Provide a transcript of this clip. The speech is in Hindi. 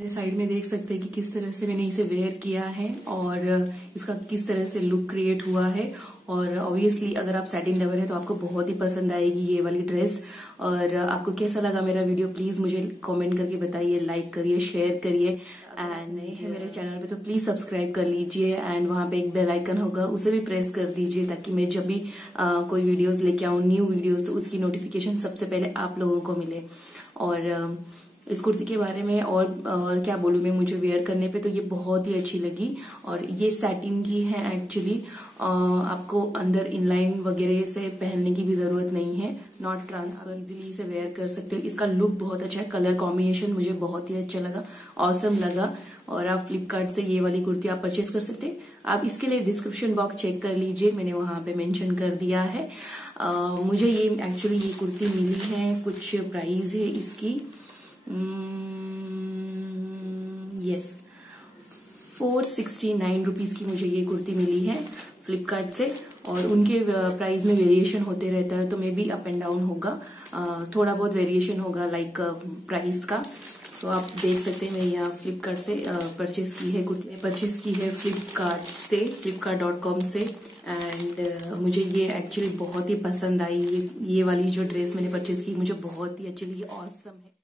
मेरे साइड में देख सकते हैं कि किस तरह से मैंने इसे वेयर किया है और इसका किस तरह से लुक क्रिएट हुआ है। और ऑब्वियसली अगर आप सैटिन लवर है तो आपको बहुत ही पसंद आएगी ये वाली ड्रेस। और आपको कैसा लगा मेरा वीडियो प्लीज मुझे कमेंट करके बताइए, लाइक करिए, शेयर करिए। एंड नए हैं मेरे चैनल पे तो प्लीज सब्सक्राइब कर लीजिए एंड वहां पे एक बेल आइकन होगा उसे भी प्रेस कर दीजिए ताकि मैं जब भी कोई वीडियोस लेके आऊं न्यू वीडियोस तो उसकी नोटिफिकेशन सबसे पहले आप लोगों को मिले। और इस कुर्ती के बारे में और क्या बोलूं मैं, मुझे वेयर करने पे तो ये बहुत ही अच्छी लगी। और ये सैटिन की है एक्चुअली, आपको अंदर इनलाइन वगैरह से पहनने की भी जरूरत नहीं है, नॉट ट्रांसफर, इजीली इसे वेयर कर सकते हो। इसका लुक बहुत अच्छा है, कलर कॉम्बिनेशन मुझे बहुत ही अच्छा लगा, ऑसम लगा। और आप फ्लिपकार्ट से ये वाली कुर्ती आप परचेज कर सकते हैं। आप इसके लिए डिस्क्रिप्शन बॉक्स चेक कर लीजिए, मैंने वहां पे मेंशन कर दिया है। मुझे ये एक्चुअली ये कुर्ती मिली है, कुछ प्राइस है इसकी यस 469 रुपीज की मुझे ये कुर्ती मिली है फ्लिपकार्ट से। और उनके प्राइस में वेरिएशन होते रहता है तो may be up and down होगा, थोड़ा बहुत वेरिएशन होगा लाइक प्राइस का। सो आप देख सकते हैं मैंने यहाँ फ्लिपकार्ट से परचेज की है कुर्ती, परचेज की है फ्लिपकार्ट से, flipkart.com से। एंड मुझे ये एक्चुअली बहुत ही पसंद आई, ये वाली जो ड्रेस मैंने परचेज की मुझे बहुत ही अच्छी लगी, ऑसम है।